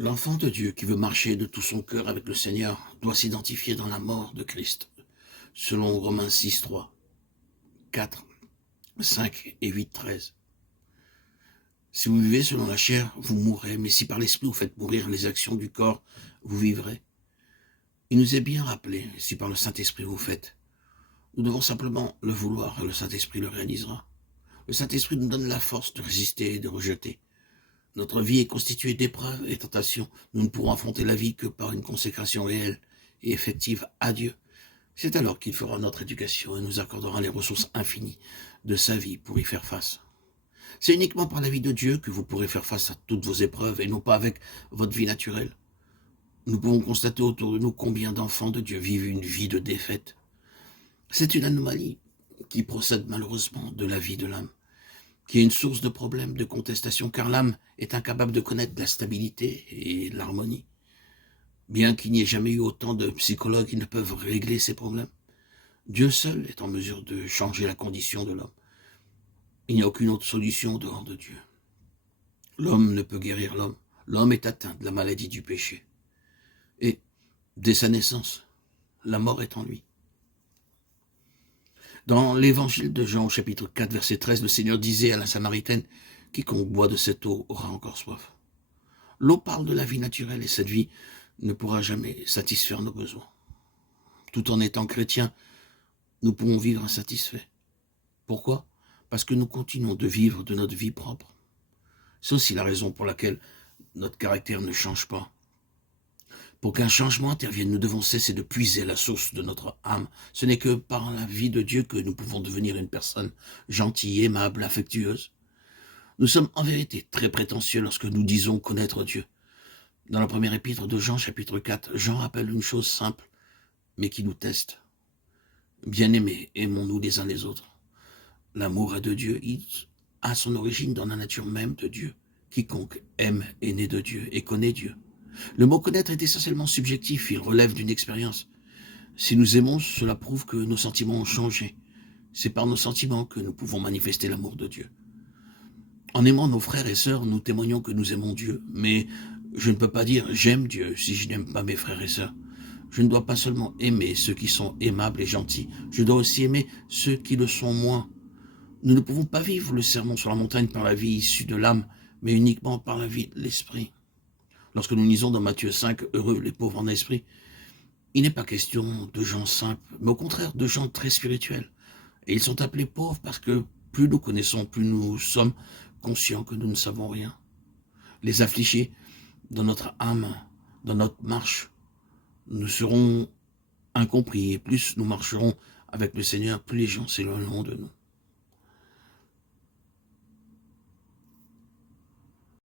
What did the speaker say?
L'enfant de Dieu qui veut marcher de tout son cœur avec le Seigneur doit s'identifier dans la mort de Christ, selon Romains 6, 3, 4, 5 et 8, 13. Si vous vivez selon la chair, vous mourrez, mais si par l'Esprit vous faites mourir les actions du corps, vous vivrez. Il nous est bien rappelé, si par le Saint-Esprit vous faites, nous devons simplement le vouloir et le Saint-Esprit le réalisera. Le Saint-Esprit nous donne la force de résister et de rejeter. Notre vie est constituée d'épreuves et tentations. Nous ne pourrons affronter la vie que par une consécration réelle et effective à Dieu. C'est alors qu'il fera notre éducation et nous accordera les ressources infinies de sa vie pour y faire face. C'est uniquement par la vie de Dieu que vous pourrez faire face à toutes vos épreuves et non pas avec votre vie naturelle. Nous pouvons constater autour de nous combien d'enfants de Dieu vivent une vie de défaite. C'est une anomalie qui procède malheureusement de la vie de l'âme, qui est une source de problèmes, de contestation, car l'âme est incapable de connaître la stabilité et l'harmonie. Bien qu'il n'y ait jamais eu autant de psychologues qui ne peuvent régler ces problèmes, Dieu seul est en mesure de changer la condition de l'homme. Il n'y a aucune autre solution en dehors de Dieu. L'homme ne peut guérir l'homme. L'homme est atteint de la maladie du péché. Et, dès sa naissance, la mort est en lui. Dans l'évangile de Jean, au chapitre 4, verset 13, le Seigneur disait à la Samaritaine, « Quiconque boit de cette eau aura encore soif. » L'eau parle de la vie naturelle et cette vie ne pourra jamais satisfaire nos besoins. Tout en étant chrétiens, nous pouvons vivre insatisfaits. Pourquoi ? Parce que nous continuons de vivre de notre vie propre. C'est aussi la raison pour laquelle notre caractère ne change pas. Pour qu'un changement intervienne, nous devons cesser de puiser la source de notre âme. Ce n'est que par la vie de Dieu que nous pouvons devenir une personne gentille, aimable, affectueuse. Nous sommes en vérité très prétentieux lorsque nous disons connaître Dieu. Dans la première épître de Jean, chapitre 4, Jean rappelle une chose simple, mais qui nous teste. Bien-aimés, aimons-nous les uns les autres. L'amour est de Dieu, il a son origine dans la nature même de Dieu. Quiconque aime est né de Dieu et connaît Dieu. Le mot connaître est essentiellement subjectif, il relève d'une expérience. Si nous aimons, cela prouve que nos sentiments ont changé. C'est par nos sentiments que nous pouvons manifester l'amour de Dieu. En aimant nos frères et sœurs, nous témoignons que nous aimons Dieu, mais je ne peux pas dire « j'aime Dieu » si je n'aime pas mes frères et sœurs. Je ne dois pas seulement aimer ceux qui sont aimables et gentils, je dois aussi aimer ceux qui le sont moins. Nous ne pouvons pas vivre le sermon sur la montagne par la vie issue de l'âme, mais uniquement par la vie de l'esprit. Lorsque nous lisons dans Matthieu 5, « Heureux les pauvres en esprit », il n'est pas question de gens simples, mais au contraire de gens très spirituels. Et ils sont appelés pauvres parce que plus nous connaissons, plus nous sommes conscients que nous ne savons rien. Les affligés dans notre âme, dans notre marche, nous serons incompris et plus nous marcherons avec le Seigneur, plus les gens s'éloigneront de nous.